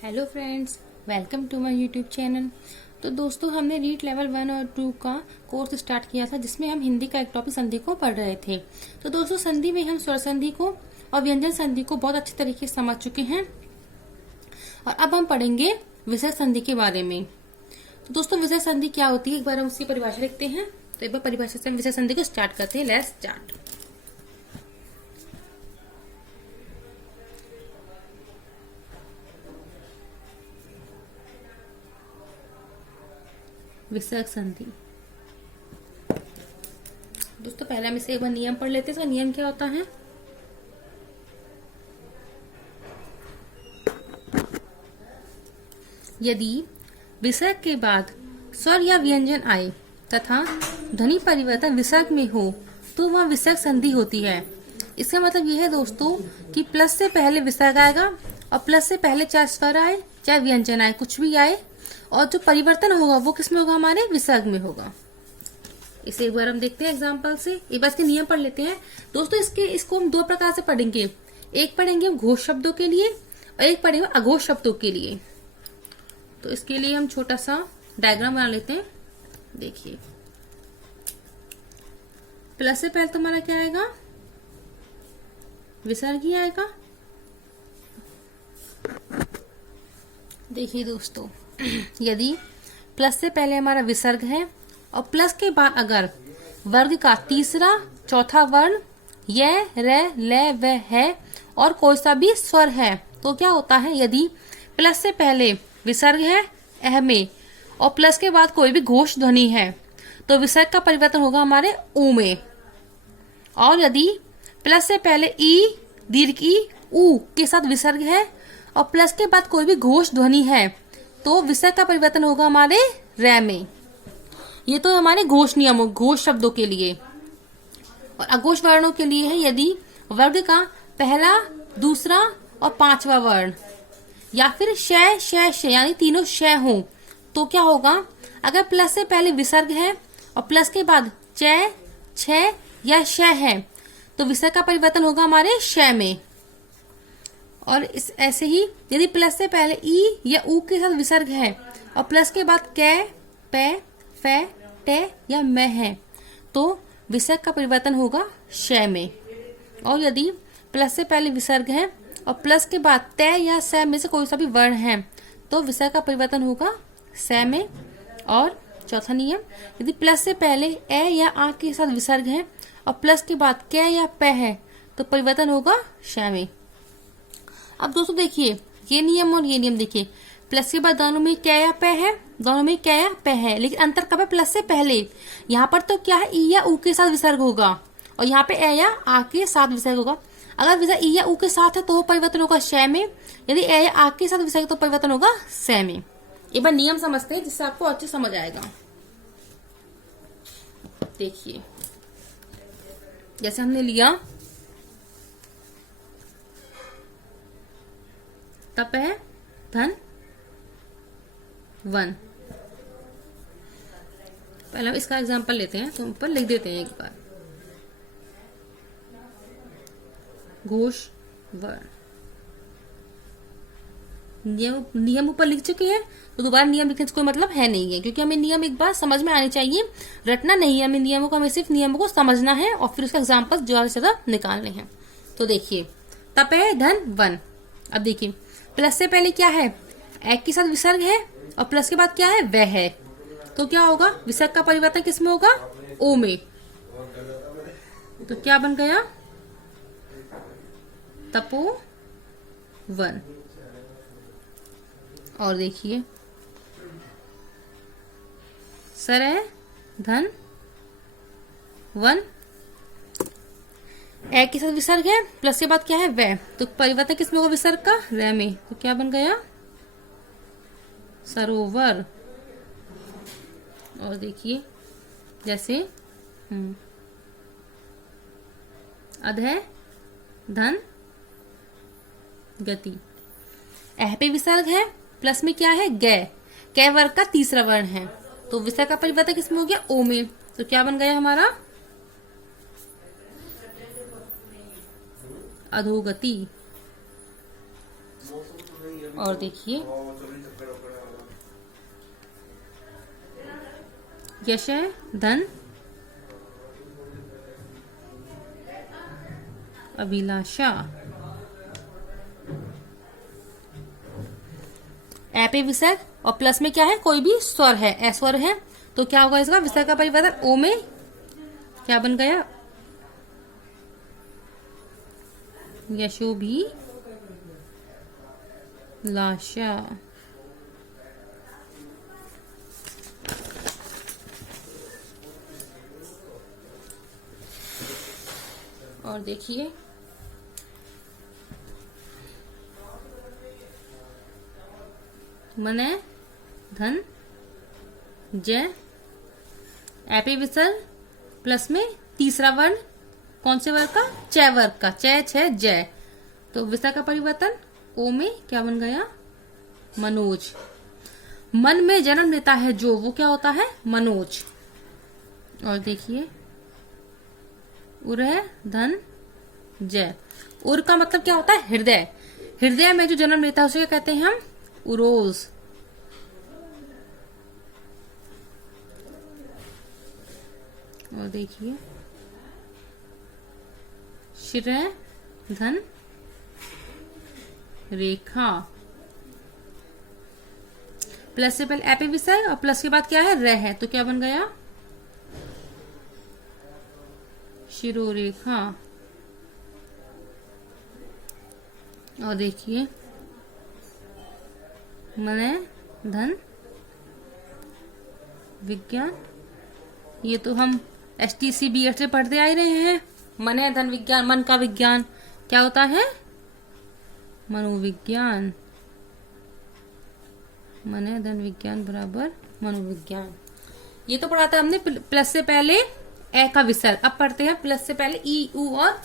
Hello friends, welcome to my YouTube channel. तो दोस्तों, हमने रीड लेवल 1 और 2 का कोर्स स्टार्ट किया था, जिसमें हम हिंदी का एक टॉपिक संधि को पढ़ रहे थे। तो दोस्तों, संधि में हम स्वर संधि को और व्यंजन संधि को बहुत अच्छे तरीके से समझ चुके हैं और अब हम पढ़ेंगे विसर्ग संधि के बारे में। तो दोस्तों, विसर्ग संधि क्या होती है, एक बार हम उसकी परिभाषा लिखते हैं। तो एक बार परिभाषा से हम विसर्ग संधि को स्टार्ट करते हैं। Let's start. विसर्ग संधि। दोस्तों, पहले हम इसे एक बार नियम पढ़ लेते हैं। इसका नियम क्या होता है? यदि विसर्ग के बाद स्वर या व्यंजन आए तथा ध्वनि परिवर्तन विसर्ग में हो तो वह विसर्ग संधि होती है। इसका मतलब यह है दोस्तों कि प्लस से पहले विसर्ग आएगा और प्लस से पहले चाहे स्वर आए चाहे व्यंजन आए, कुछ भी आए, और जो परिवर्तन होगा वो किसमें होगा? हमारे विसर्ग में होगा। इसे एक बार हम देखते हैं एग्जाम्पल से। एक बार इसके नियम पढ़ लेते हैं। दोस्तों, इसको हम दो प्रकार से पढ़ेंगे। एक पढ़ेंगे हम घोष शब्दों के लिए और एक पढ़ेंगे अघोष शब्दों के लिए। तो इसके लिए हम छोटा सा डायग्राम बना लेते हैं। देखिए, प्लस से पहले तो हमारा क्या आएगा? विसर्ग ही आएगा। देखिए दोस्तों, यदि प्लस से पहले हमारा विसर्ग है और प्लस के बाद अगर वर्ग का तीसरा चौथा वर्ण य र ल व है और कोई सा भी स्वर है तो क्या होता है? यदि प्लस से पहले विसर्ग है अह में और प्लस के बाद कोई भी घोष ध्वनि है तो विसर्ग का परिवर्तन होगा हमारे ऊ में। और यदि प्लस से पहले ई दीर्घ ई ऊ के साथ विसर्ग है और प्लस के बाद कोई भी घोष ध्वनि है तो विसर्ग का परिवर्तन होगा हमारे रै में। ये तो हमारे घोष नियमों, घोष शब्दों के लिए। और अघोष वर्णों के लिए है यदि वर्ग का पहला दूसरा और पांचवा वर्ण या फिर शय शय शय यानी तीनों शय हो तो क्या होगा? अगर प्लस से पहले विसर्ग है और प्लस के बाद चय छय या शय है तो विसर्ग का परिवर्तन होगा हमारे शय में। और इस ऐसे ही यदि प्लस से पहले ई या ऊ के साथ विसर्ग है और प्लस के बाद कै पै फै टे या मैं है तो विसर्ग का परिवर्तन होगा शय में। और यदि प्लस से पहले विसर्ग है और प्लस के बाद तय या सै में से कोई सा भी वर्ण है तो विसर्ग का परिवर्तन होगा सै में। और चौथा नियम, यदि प्लस से पहले ए या आ के साथ विसर्ग है और प्लस के बाद कै या पै है तो परिवर्तन होगा शय में। अब दोस्तों देखिए, ये नियम और ये नियम देखिए, प्लस के बाद दोनों में क्या या पे है, दोनों में क्या या पे है, लेकिन अंतर कब है? प्लस से पहले। यहाँ पर तो क्या है? ई या ऊ के साथ विसर्ग होगा और यहाँ पे ए या आ के साथ विसर्ग होगा। अगर विसर्ग ई या ऊ के साथ है तो परिवर्तन होगा शय में। यदि ए या आ के साथ विसर्ग तो परिवर्तन होगा सै में। एक बार नियम समझते हैं जिससे आपको अच्छे समझ आएगा। देखिए, जैसे हमने लिया तप है धन वन। पहले हम इसका एग्जांपल लेते हैं तो ऊपर लिख देते हैं एक बार। घोष वर्ण नियम ऊपर लिख चुके हैं तो दोबारा नियम लिखने से कोई मतलब है नहीं है, क्योंकि हमें नियम एक बार समझ में आने चाहिए, रटना नहीं है हमें नियमों को। हमें सिर्फ नियमों को समझना है और फिर उसका एग्जाम्पल ज्यादा से ज्यादा निकालने हैं। तो देखिए, तप है धन वन। अब देखिए, प्लस से पहले क्या है? एक के साथ विसर्ग है और प्लस के बाद क्या है? वह है। तो क्या होगा? विसर्ग का परिवर्तन किस में होगा? ओ में। तो क्या बन गया? तपो वन। और देखिए, सर है धन वन, ए के साथ विसर्ग है प्लस के बाद क्या है? वह। तो परिवर्तन किसमें होगा? विसर्ग का रै में। तो क्या बन गया? सरोवर। और देखिए, जैसे अध है धन गति, एह पे विसर्ग है प्लस में क्या है? गे। कै वर्ग का तीसरा वर्ण है तो विसर्ग का परिवर्तन किसमें हो गया? ओ में। तो क्या बन गया हमारा? अधोगति। और देखिए यश है धन, अभिलाषा। ए पे विसर्ग और प्लस में क्या है, कोई भी स्वर है, अस्वर है, तो क्या होगा इसका विसर्ग का परिवर्तन ओ में क्या बन गया, यशो भी लाशा। और देखिए मने धन जय, एपी विसर्ग प्लस में तीसरा वर्ण कौन से वर्ग का, च वर्ग का, च छ जय, तो विसर्ग का परिवर्तन ओ में क्या बन गया, मनोज। मन में जन्म लेता है जो, वो क्या होता है, मनोज। और देखिए उर है धन जय, उर का मतलब क्या होता है, हृदय। हृदय में जो जन्म लेता है उसे क्या कहते हैं हम, उरोज। और देखिए श्रेय धन रेखा, प्लस से पहले एपी विसर्ग और प्लस के बाद क्या है, र है, तो क्या बन गया, शिरोरेखा। और देखिए मने धन विज्ञान, ये तो हम STCBS से पढ़ते आ रहे हैं। मने धन विज्ञान, मन का विज्ञान क्या होता है, मनोविज्ञान। मने धन विज्ञान बराबर मनोविज्ञान। ये तो पढ़ा था हमने प्लस से पहले ए का विसर्ग। अब पढ़ते हैं प्लस से पहले ई उ और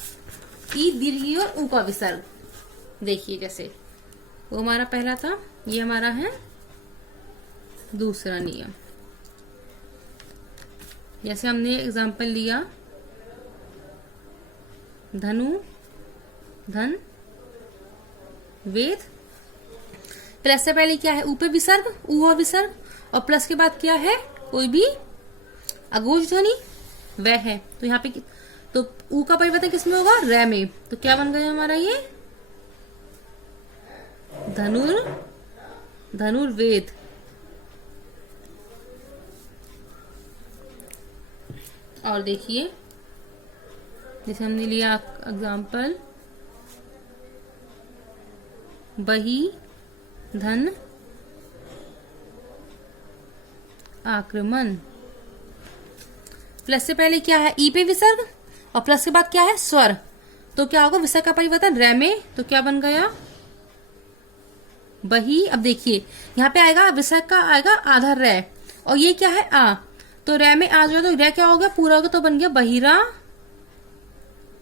ई दीर्घ और उ का विसर्ग। देखिए जैसे वो हमारा पहला था, ये हमारा है दूसरा नियम। जैसे हमने एग्जाम्पल लिया धनु धन वेद, प्लस से पहले क्या है, ऊ पे विसर्ग, ऊ और विसर्ग, और प्लस के बाद क्या है, कोई भी अघोष ध्वनि, वह है। तो यहाँ पे तो ऊ का परिवर्तन किसमें होगा, रै में, तो क्या बन गया हमारा ये धनुर्वेद। और देखिए जैसे हमने लिया एग्जाम्पल बही धन आक्रमण, प्लस से पहले क्या है, ई पे विसर्ग और प्लस के बाद क्या है, स्वर, तो क्या होगा विसर्ग का परिवर्तन रै में, तो क्या बन गया बही। अब देखिए यहाँ पे आएगा विसर्ग का आएगा आधा रै, और ये क्या है आ, तो रै में आ जाए तो रै क्या हो गया, पूरा हो गया, तो बन गया बहिरा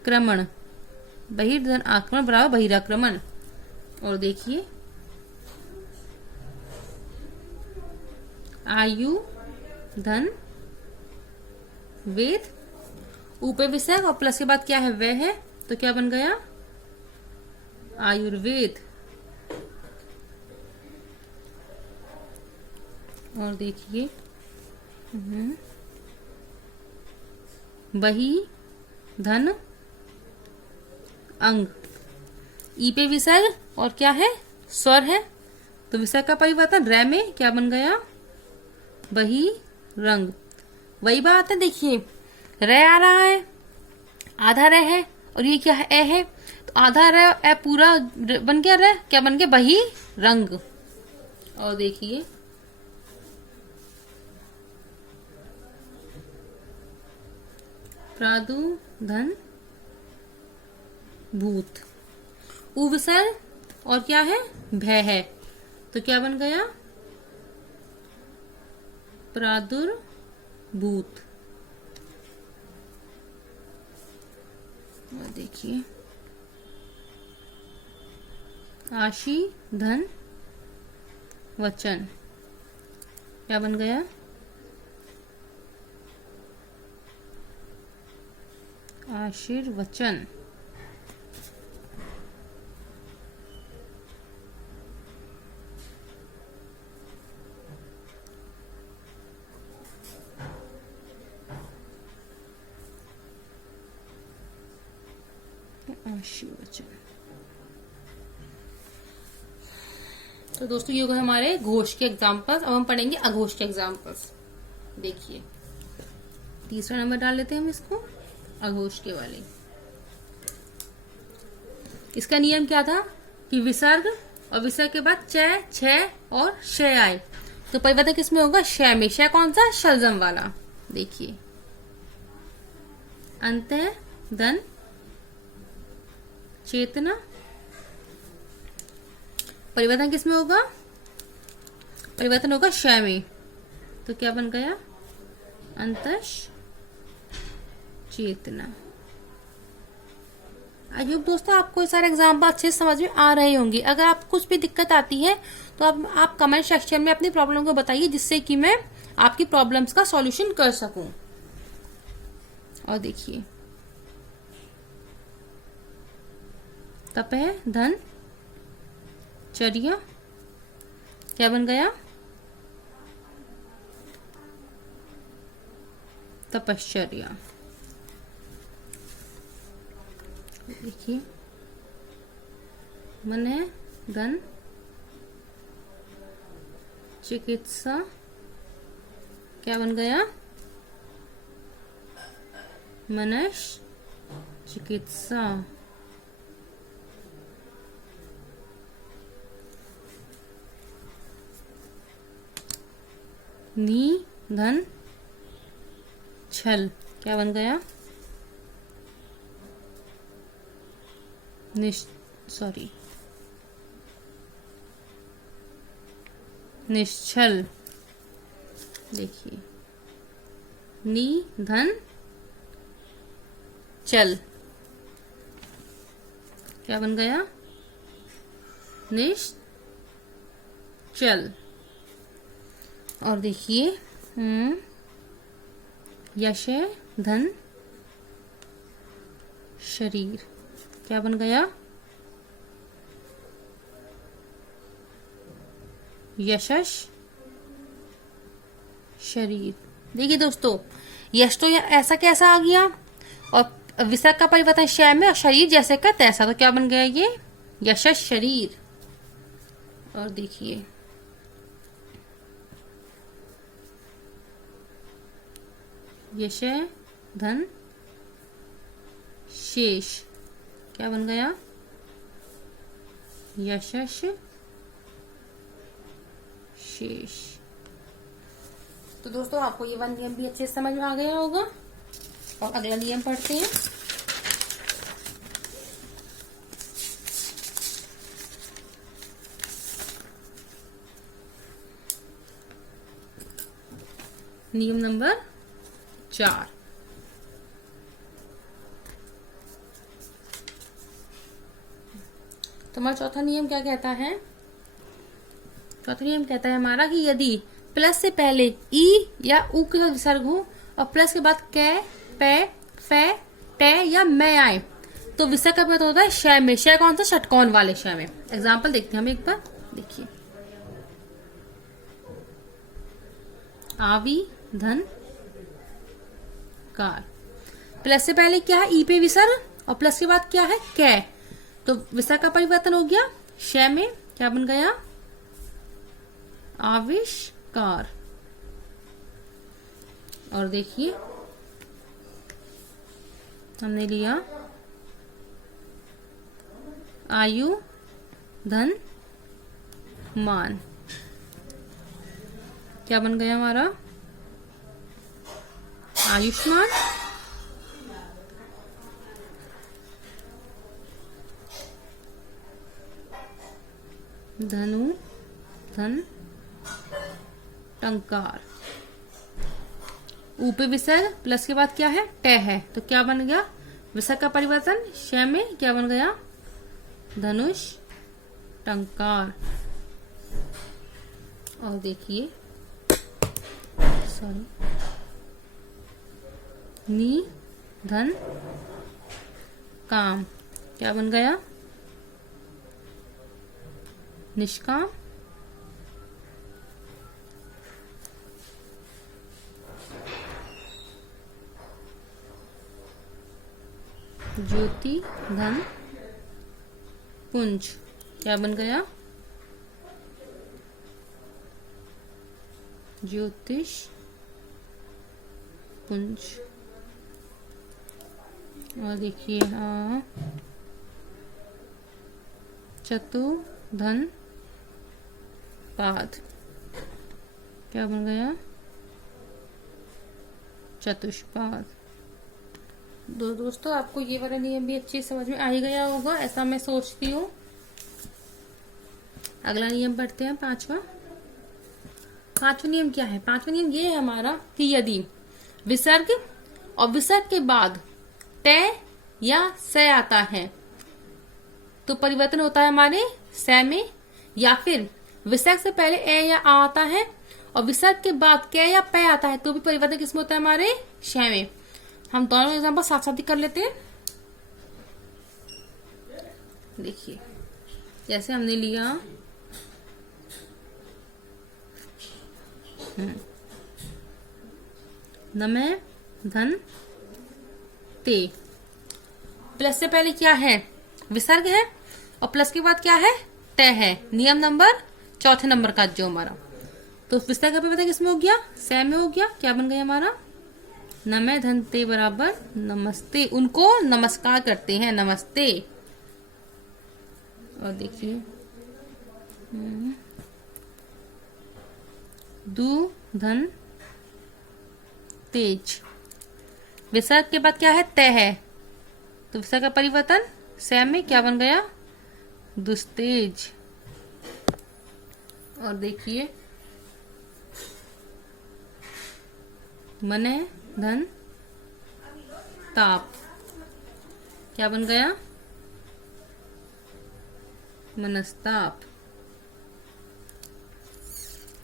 क्रमण, बहिर्धन आक्रमण बराबर बहिराक्रमण। और देखिए आयु धन वेद, ऊपर विसर्ग और प्लस के बाद क्या है, वह है, तो क्या बन गया आयुर्वेद। और देखिए बही धन अंग, ई पे विसर्ग और क्या है, स्वर है, तो विसर्ग का परिवर्तन रै में क्या बन गया बही रंग। वही बात है, देखिए रै आ रहा है, आधा रै है, और ये क्या है, ए है, तो आधा रै ए पूरा बन गया रै, क्या बन गया बही रंग। और देखिए प्रादुधन भूत, उ विसर्ग और क्या है, भय है, तो क्या बन गया प्रादुर्भूत। और देखिए आशी धन वचन, क्या बन गया आशीर्वचन। आशीर्वचन। तो दोस्तों ये हो गए हमारे घोष के एग्जाम्पल्स। अब हम पढ़ेंगे अघोष के एग्जाम्पल्स। देखिए तीसरा नंबर डाल लेते हैं हम इसको, अघोष के वाले। इसका नियम क्या था कि विसर्ग और विसर्ग के बाद च, छ और श आए तो परिवर्तन किसमें होगा, श में। श कौन सा, शलजम वाला। देखिए अंत धन चेतना, परिवर्तन किसमें होगा, परिवर्तन होगा श में। तो क्या बन गया, अंतश चेतना। आई होप दोस्तों आपको ये सारे एग्जाम्पल अच्छे से समझ में आ रहे होंगे। अगर आपको कुछ भी दिक्कत आती है तो आप कमेंट सेक्शन में अपनी प्रॉब्लम को बताइए, जिससे कि मैं आपकी प्रॉब्लम्स का सॉल्यूशन कर सकूं। और देखिए तपह धन चर्या, क्या बन गया, तपश्चर्या। देखिए मन है धन चिकित्सा, क्या बन गया, मनश चिकित्सा। नी धन छल, क्या बन गया, निश्चल। देखिए नी धन चल, क्या बन गया, निश्चल। और देखिए यश धन शरीर, क्या बन गया, यशस शरीर। देखिए दोस्तों यश तो ऐसा कैसा आ गया, और विसर्ग का परिवर्तन श में, और शरीर जैसे का तैसा, तो क्या बन गया ये, यशस शरीर। और देखिए यश धन शेष, क्या बन गया, यशस शेष। तो दोस्तों आपको ये 1 नियम भी अच्छे से समझ में आ गया होगा। और अगला नियम पढ़ते हैं। नियम नंबर 4। तो हमारा चौथा नियम क्या कहता है, चौथा नियम कहता है हमारा कि यदि प्लस से पहले ई या उ के विसर्ग हो और प्लस के बाद कै, पै, फै, टे या मैं आए तो विसर्ग का मतलब होता है श में। श कौन सा, षटकोण वाले श में। एग्जाम्पल देखते हैं हम एक बार। देखिए आवी धन कार, प्लस से पहले क्या है, ई पे विसर्ग और प्लस के बाद क्या है, कै, तो विसर्ग का परिवर्तन हो गया श में। क्या बन गया, आविष्कार। और देखिए हमने लिया आयु धन मान, क्या बन गया हमारा, आयुष्मान। धनु धन टंकार, ऊ पे विसर्ग प्लस के बाद क्या है, टे है, तो क्या बन गया, विसर्ग का परिवर्तन श में, क्या बन गया, धनुष टंकार। और देखिए सॉरी, नी धन काम, क्या बन गया, निष्काम। ज्योति धन पुंज, क्या बन गया? ज्योतिष पुंज। और देखिए हाँ, चतु धन पाद, क्या बन गया? चतुष्पाद। दोस्तों आपको ये वाला नियम भी अच्छे समझ में आ ही गया होगा, ऐसा मैं सोचती हूँ। अगला नियम पढ़ते हैं, पांचवा नियम क्या है? पांचवा नियम ये है हमारा कि यदि विसर्ग और विसर्ग के बाद तय या स आता है तो परिवर्तन होता है हमारे स में, या फिर विसर्ग से पहले ए या आ आता है और विसर्ग के बाद क या प आता है तो भी परिवर्तन किसमें होता है? हमारे श में। हम दोनों एग्जाम्पल साथ साथ ही कर लेते हैं। देखिए जैसे हमने लिया नमे धन ते, प्लस से पहले क्या है? विसर्ग है और प्लस के बाद क्या है? तय है। नियम नंबर चौथे नंबर का जो हमारा, तो विसर्ग का परिवर्तन किसमें हो गया? स में हो गया। क्या बन गया हमारा? नमे धन ते बराबर नमस्ते, उनको नमस्कार करते हैं, नमस्ते। और देखिए दु धन तेज, विसर्ग के बाद क्या है? तय है, तो विसर्ग का परिवर्तन स में, क्या बन गया? दुस्तेज। और देखिए मने धन ताप, क्या बन गया? मनस्ताप।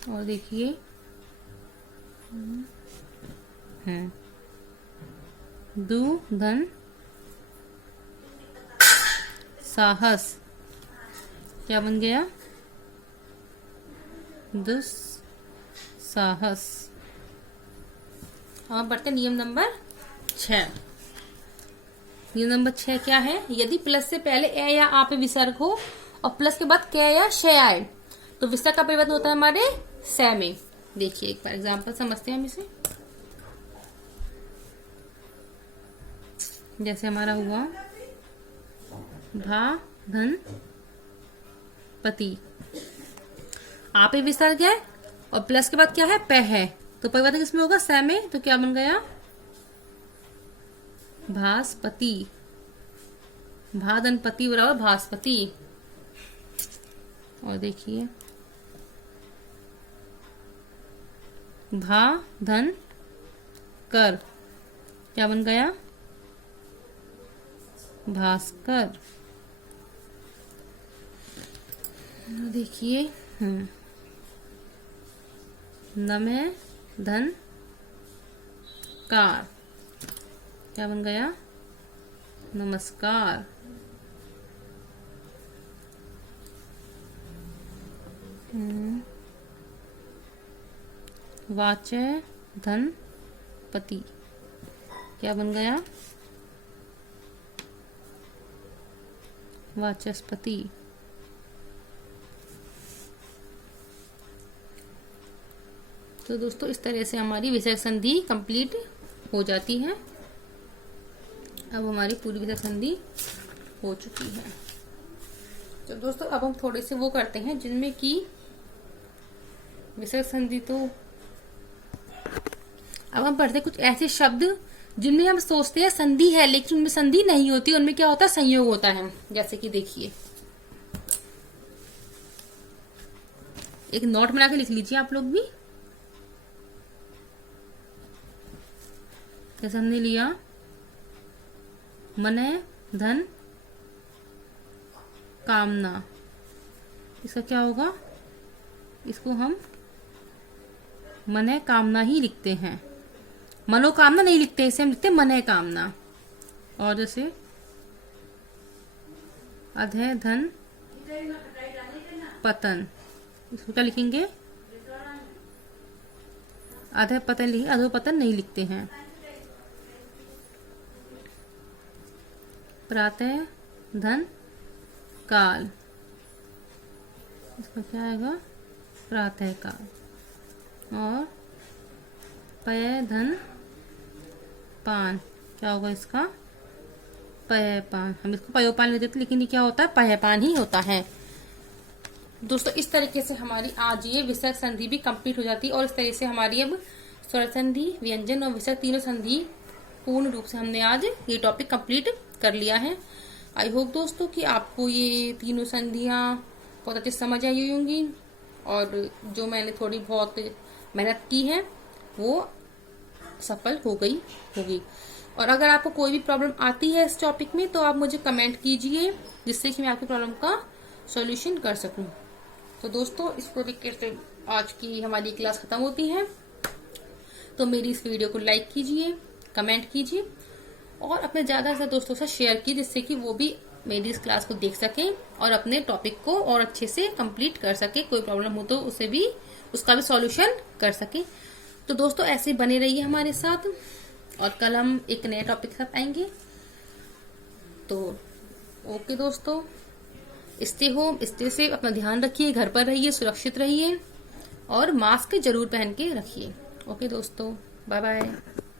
और देखिए दु धन साहस, क्या बन गया? दुस्साहस। और बढ़ते नियम नंबर 6। नियम नंबर 6 क्या है? यदि प्लस से पहले ए या आ पे विसर्ग हो और प्लस के बाद क या श आए तो विसर्ग का परिवर्तन होता है हमारे स में। देखिए एक बार एग्जाम्पल समझते हैं हम इसे। जैसे हमारा हुआ भा धन पति, आ पे विसर्ग है और प्लस के बाद क्या है? प है, तो परिवर्तन किसमें होगा? स में। तो क्या बन गया? भास्पति। भा धन पति बराबर भास्पति। और देखिए भा धन कर, क्या बन गया? भास्कर। देखिए नमे धन कार, क्या बन गया? नमस्कार। वाचे धन पति, क्या बन गया? वाचस्पति। तो दोस्तों इस तरह से हमारी विसर्ग संधि कंप्लीट हो जाती है। अब हमारी पूरी विसर्ग संधि हो चुकी है। तो दोस्तों अब हम थोड़े से वो करते हैं जिनमें की विसर्ग संधि, तो अब हम पढ़ते हैं कुछ ऐसे शब्द जिनमें हम सोचते हैं संधि है लेकिन उनमें संधि नहीं होती, उनमें क्या होता है? संयोग होता है। जैसे कि देखिए एक नोट बना के लिख लीजिए आप लोग भी। जैसे हमने लिया मने धन कामना, इसका क्या होगा? इसको हम मने कामना ही लिखते हैं, मनोकामना नहीं लिखते, इसे हम लिखते मने कामना। और जैसे अधे धन पतन, इसको क्या लिखेंगे? अधे पतन अधो पतन नहीं लिखते हैं। प्रातः धन काल, इसका क्या आएगा, प्रातः काल। और पय धन पान, क्या होगा इसका, पयपान। हम इसको पयोपान ले देते लेकिन ये क्या होता है, पयपान ही होता है। दोस्तों इस तरीके से हमारी आज ये विसर्ग संधि भी कंप्लीट हो जाती है और इस तरीके से हमारी अब स्वर संधि, व्यंजन और विसर्ग तीनों संधि पूर्ण रूप से हमने आज ये टॉपिक कंप्लीट कर लिया है। आई होप दोस्तों कि आपको ये तीनों संधियां बहुत अच्छे समझ आई होंगी और जो मैंने थोड़ी बहुत मेहनत की है वो सफल हो गई होगी। और अगर आपको कोई भी प्रॉब्लम आती है इस टॉपिक में तो आप मुझे कमेंट कीजिए, जिससे कि मैं आपकी प्रॉब्लम का सॉल्यूशन कर सकूं। तो दोस्तों इस तरीके से आज की हमारी क्लास खत्म होती है। तो मेरी इस वीडियो को लाइक कीजिए, कमेंट कीजिए और अपने ज्यादा से ज्यादा दोस्तों से शेयर कीजिए, जिससे कि वो भी मेरी इस क्लास को देख सकें और अपने टॉपिक को और अच्छे से कंप्लीट कर सके। कोई प्रॉब्लम हो तो उसे भी, उसका भी सॉल्यूशन कर सके। तो दोस्तों ऐसे बने रहिए हमारे साथ और कल हम एक नए टॉपिक के साथ आएंगे। तो ओके दोस्तों, स्टे होम, स्टे सेफ, अपना ध्यान रखिए, घर पर रहिए, सुरक्षित रहिए और मास्क जरूर पहन के रखिए। ओके दोस्तों, बाय बाय।